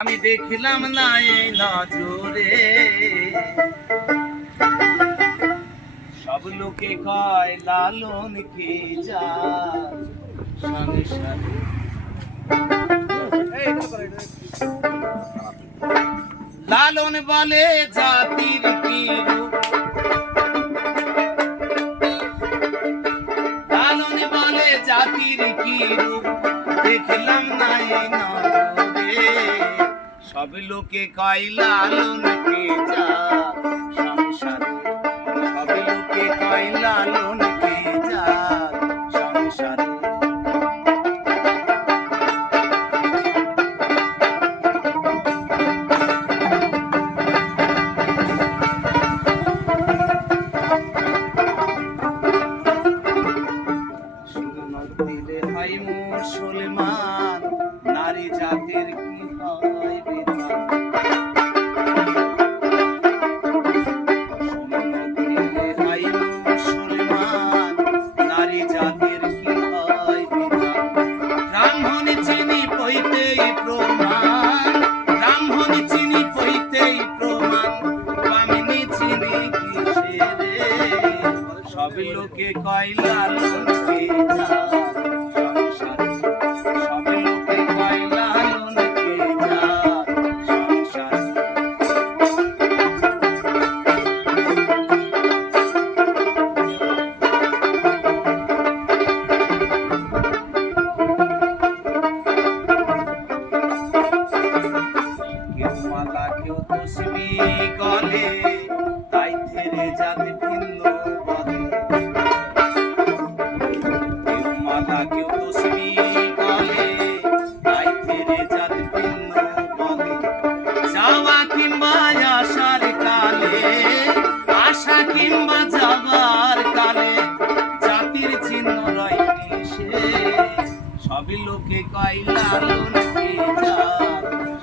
আমি দেখলাম না এই নজরে, সব লোকে কয় লালন কে যা সংসারে। লালন বলে জাতির কি রূপ, লালন বলে জাতির কি রূপ, দেখলাম না এই নজরে, সব লোকে কয় লালন কে যা সংসারে। সব লোকে কয় লালন কে যা সংসারে। দিলে হয় মুসলমান, নারী জাতির কি হয় বিধান। দিলে হয় মুসলমান, নারী জাতির কি হয় বিধান। ব্রাহ্মণ চিনি পইতেই প্রমাণ, ব্রাহ্মণ চিনি পইতেই প্রমাণ, ব্রাহ্মণী চিনি কিসেরে, সব লোকে কয় লালন কে যা সংসারে। সব লোকে কয় লালন কে যা সংসারে। কেউ মালা কেউ তসবি গলে, তাই থেরে জাতি ভিন্ন বলে। কেউ মালা কেউ তসবি গলে, তাই থেরে জাতি ভিন্ন বলে। যাওয়া কিংবা আসার কালে, আসা কিংবা যাবার কালে, জাতির চিহ্ন রয় কিসে, সবই লোকে কয় লালন কে যা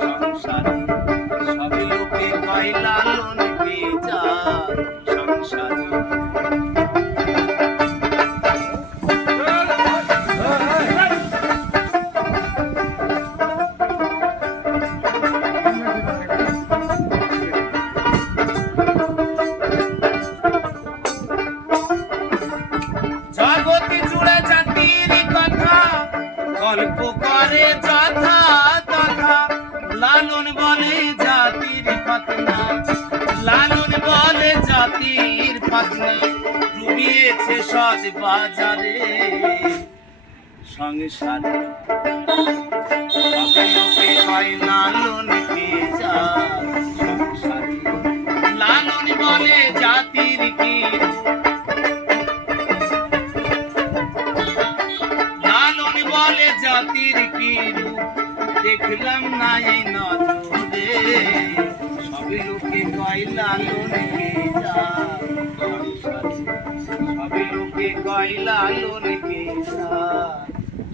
সংসারে। সবই লোকে কয় লালন কে যা সংসারে। জগতি জুড়ে জাতির কথা, গল্প করে যথা তথা, লালন বলে জাতির ফাতনা, লালন বলে জাতির ফাতনা, ডুবিয়েছে সজ বাজারে সংসারে। সবে লোকে কয় লালন কে যা সংসারে। লালন বলে জাতির কি রূপ, লালন বলে জাতির কি রূপ, দেখলাম না এই নজরে, সব লোকে কয় লালন কে যা সংসারে। সব লোকে কয় লালন কে যা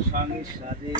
সংসারে।